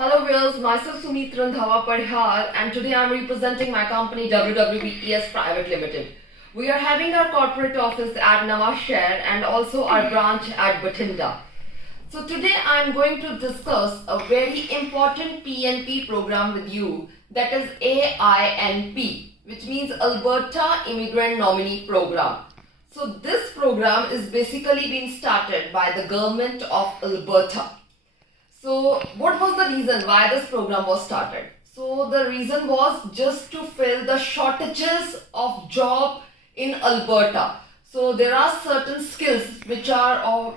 Hello viewers, myself Sumit Randhawa Parihar and today I am representing my company WWES Private Limited. We are having our corporate office at Nawashahar and also our branch at Bathinda. So today I am going to discuss a very important PNP program with you, that is AINP, which means Alberta Immigrant Nominee Program. So this program is basically being started by the government of Alberta. So what was the reason why this program was started? So the reason was just to fill the shortages of job in Alberta. So there are certain skills which are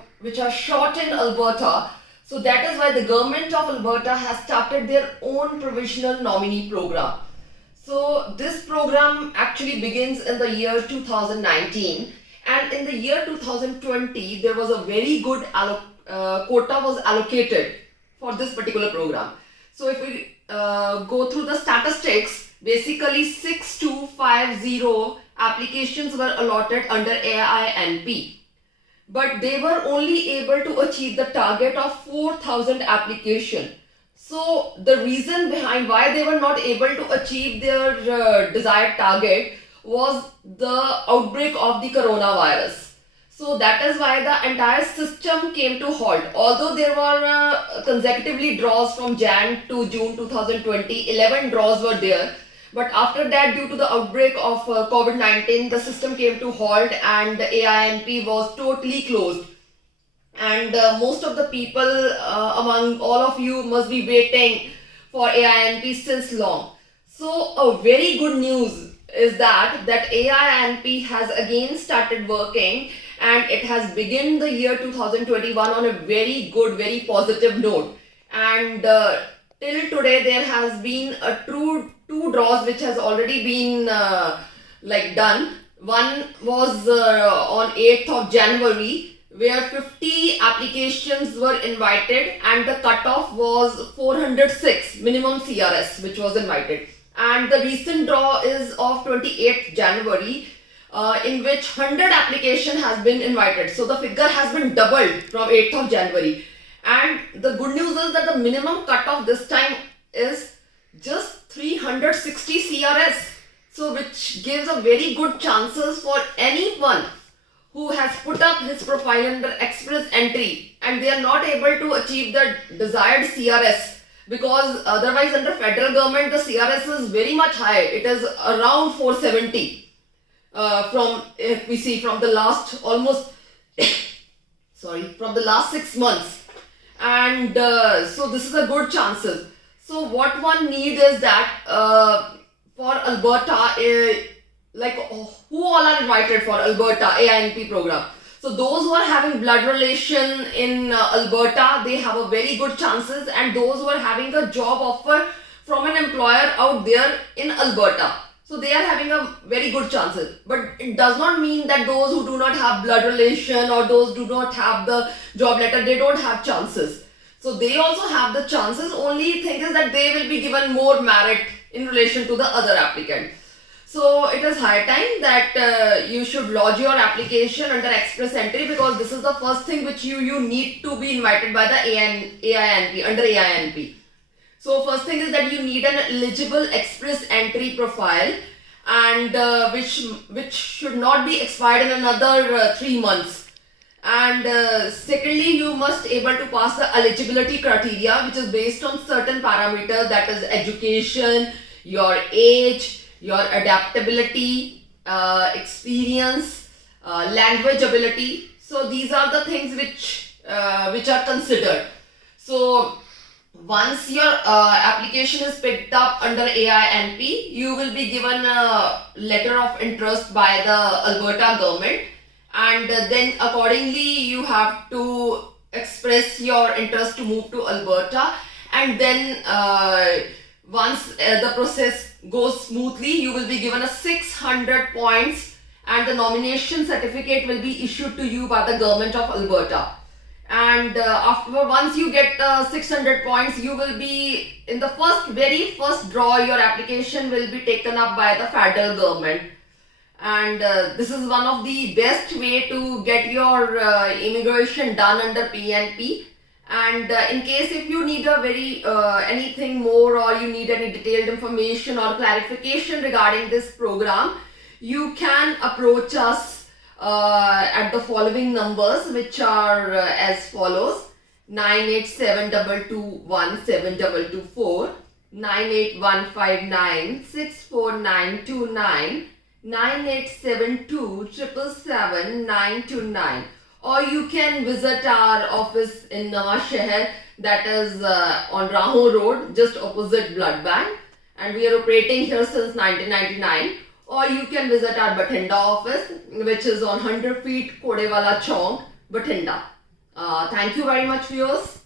short in Alberta. So that is why the government of Alberta has started their own provisional nominee program. So this program actually begins in the year 2019, and in the year 2020 there was a very good quota was allocated for this particular program. So if we go through the statistics, basically 6250 applications were allotted under AINP, but they were only able to achieve the target of 4000 application. So the reason behind why they were not able to achieve their desired target was the outbreak of the coronavirus. So that is why the entire system came to halt. Although there were consecutively draws from Jan to June 2020, 11 draws were there. But after that, due to the outbreak of COVID-19, the system came to halt and the AINP was totally closed. And most of the people among all of you must be waiting for AINP since long. So a very good news is that AINP has again started working, and it has begun the year 2021 on a very good, very positive note. And till today there has been a two draws which has already been done. One was on 8th of January, where 50 applications were invited and the cutoff was 406 minimum CRS which was invited. And the recent draw is of 28th January, in which 100 application has been invited. So the figure has been doubled from 8th of January. And the good news is that the minimum cutoff this time is just 360 CRS. So which gives a very good chances for anyone who has put up his profile under express entry and they are not able to achieve the desired CRS, because otherwise under federal government the CRS is very much high. It is around 470. If we see from the last from the last 6 months, and so this is a good chances. So what one need is that for Alberta, who all are invited for Alberta AINP program. So those who are having blood relation in Alberta, they have a very good chances, and those who are having a job offer from an employer out there in Alberta, so they are having a very good chances. But it does not mean that those who do not have blood relation or those do not have the job letter, they don't have chances. So they also have the chances. Only thing is that they will be given more merit in relation to the other applicant. So it is high time that you should lodge your application under express entry, because this is the first thing which you need to be invited by the AINP, under AINP. So first thing is that you need an eligible express entry profile, and which should not be expired in another 3 months. And secondly, you must able to pass the eligibility criteria, which is based on certain parameters, that is education, your age, your adaptability, experience, language ability. So these are the things which are considered. So once your application is picked up under AINP, you will be given a letter of interest by the Alberta government, and then accordingly you have to express your interest to move to Alberta. And then once the process goes smoothly, you will be given a 600 points, and the nomination certificate will be issued to you by the government of Alberta. And once you get 600 points, you will be in the very first draw. Your application will be taken up by the federal government, and this is one of the best way to get your immigration done under PNP. And in case if you need a very anything more, or you need any detailed information or clarification regarding this program, you can approach us at the following numbers, which are as follows: 9872217224, 98159649929, 9872777929. Or you can visit our office in Nawa Sheher, that is on Raho Road, just opposite Blood Bank, and we are operating here since 1999. Or you can visit our Bathinda office, which is on 100 feet Kodewala Chowk, Bathinda. Thank you very much, viewers.